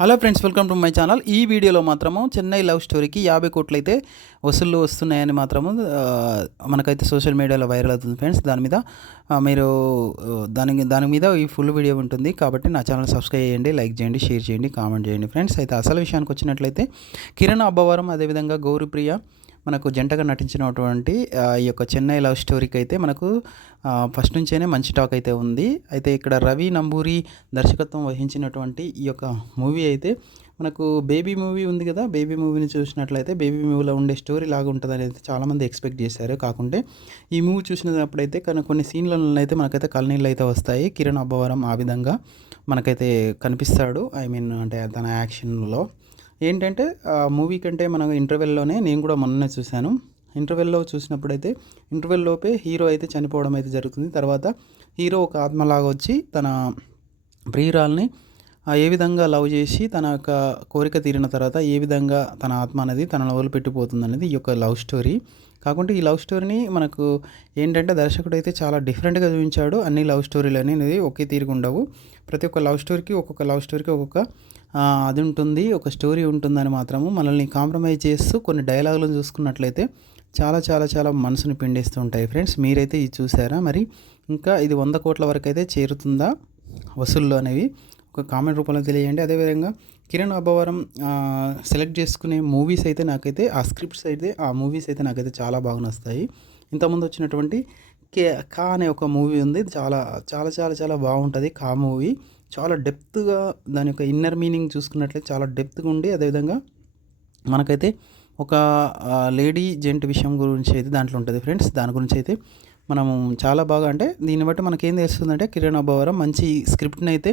Hello friends, welcome to my channel. ఈ వీడియోలో మాత్రము చెన్నై లవ్ స్టోరీకి 50 కోట్లు అయితే వసూళ్ళు వస్తున్నాయని మాత్రము మనకైతే సోషల్ మీడియాలో వైరల్ అవుతుంది ఫ్రెండ్స్. దాని మీద మీరు దాని మీద ఈ ఫుల్ వీడియో ఉంటుంది కాబట్టి నా ఛానల్ సబ్స్క్రైబ్ చేయండి, లైక్ చేయండి, షేర్ చేయండి, కామెంట్ చేయండి ఫ్రెండ్స్. అయితే అసలు విషయానికి వచ్చినట్లయితే కిరణ్ అబ్బవరం అదేవిధంగా గౌరీప్రియ మనకు జంటగా నటించినటువంటి ఈ యొక్క చెన్నై లవ్ స్టోరీకి అయితే మనకు ఫస్ట్ నుంచేనే మంచి టాక్ అయితే ఉంది. అయితే ఇక్కడ రవి నంబూరి దర్శకత్వం వహించినటువంటి ఈ యొక్క మూవీ అయితే మనకు బేబీ మూవీ ఉంది కదా, బేబీ మూవీని చూసినట్లయితే బేబీ మూవీలో ఉండే స్టోరీ లాగా ఉంటుంది అనేది చాలామంది ఎక్స్పెక్ట్ చేశారు. కాకుంటే ఈ మూవీ చూసినప్పుడైతే కొన్ని సీన్లలో అయితే మనకైతే కళ్ళనీళ్ళు అయితే వస్తాయి. కిరణ్ అబ్బవరం ఆ విధంగా మనకైతే కనిపిస్తాడు. అంటే తన యాక్షన్లో ఏంటంటే మూవీ కంటే మనం ఇంటర్వెల్లోనే నేను కూడా మొన్ననే చూశాను. ఇంటర్వెల్లో చూసినప్పుడైతే ఇంటర్వెల్లోపే హీరో అయితే చనిపోవడం అయితే జరుగుతుంది. తర్వాత హీరో ఒక ఆత్మలాగా వచ్చి తన ప్రియురాల్ని ఏ విధంగా లవ్ చేసి తన యొక్క కోరిక తీరిన తర్వాత ఏ విధంగా తన ఆత్మ అనేది తనను వదిలిపెట్టిపోతుంది అనేది ఈ యొక్క లవ్ స్టోరీ. కాకుంటే ఈ లవ్ స్టోరీని మనకు ఏంటంటే దర్శకుడు అయితే చాలా డిఫరెంట్గా చూపించాడు. అన్ని లవ్ స్టోరీలు అనేది ఒకే తీరుగా ఉండవు. ప్రతి ఒక్క లవ్ స్టోరీకి ఒక్కొక్క అది ఉంటుంది, ఒక స్టోరీ ఉంటుందని మాత్రము మనల్ని కాంప్రమైజ్ చేస్తూ కొన్ని డైలాగులను చూసుకున్నట్లయితే చాలా చాలా చాలా మనసుని పిండేస్తూ ఉంటాయి ఫ్రెండ్స్. మీరైతే ఇది చూసారా? మరి ఇంకా ఇది 100 కోట్ల వరకు అయితే చేరుతుందా వసూళ్ళు అనేవి ఒక కామెంట్ రూపంలో తెలియజేయండి. అదేవిధంగా కిరణ్ అబ్బవరం సెలెక్ట్ చేసుకునే మూవీస్ అయితే నాకైతే ఆ స్క్రిప్ట్స్ అయితే ఆ మూవీస్ అయితే నాకైతే చాలా బాగా నచ్చుతాయి. ఇంతకుముందు వచ్చినటువంటి కా అనే ఒక మూవీ ఉంది, చాలా చాలా చాలా చాలా బాగుంటుంది. కా మూవీ చాలా డెప్త్గా దాని యొక్క ఇన్నర్ మీనింగ్ చూసుకున్నట్లయితే చాలా డెప్త్గా ఉండి అదేవిధంగా మనకైతే ఒక లేడీ జెంట్ విషయం గురించి అయితే దాంట్లో ఉంటుంది ఫ్రెండ్స్. దాని గురించి అయితే మనము చాలా బాగా అంటే దీన్ని బట్టి మనకేం తెలుస్తుందంటే కిరణ్ అబ్బవరం మంచి స్క్రిప్ట్ని అయితే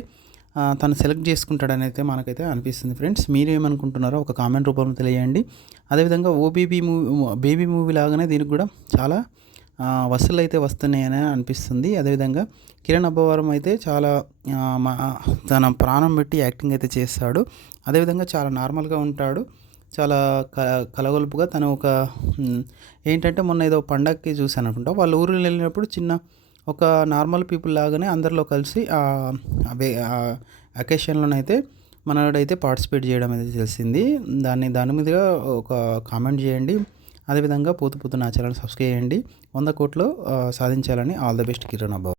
తను సెలెక్ట్ చేసుకుంటాడని అయితే మనకైతే అనిపిస్తుంది ఫ్రెండ్స్. మీరు ఏమనుకుంటున్నారో ఒక కామెంట్ రూపంలో తెలియజేయండి. అదేవిధంగా బేబీ మూవీ లాగానే దీనికి కూడా చాలా వసూళ్ళు అయితే వస్తున్నాయని అనిపిస్తుంది. అదేవిధంగా కిరణ్ అబ్బవరం అయితే చాలా తన ప్రాణం పెట్టి యాక్టింగ్ అయితే చేస్తాడు. అదేవిధంగా చాలా నార్మల్గా ఉంటాడు, చాలా కలగొలుపుగా తను ఏంటంటే మొన్న ఏదో పండగకి చూశాను అనుకుంటా, వాళ్ళ ఊరిలో వెళ్ళినప్పుడు ఒక నార్మల్ పీపుల్ లాగానే అందరిలో కలిసి అకేషన్లోనైతే మనోడైతే పార్టిసిపేట్ చేయడం అయితే తెలిసింది. దాని మీదుగా ఒక కామెంట్ చేయండి. అదేవిధంగా పోతూ నా ఛానల్ సబ్స్క్రైబ్ చేయండి. 100 కోట్లు సాధించాలని all the best Kiran Abbavaram.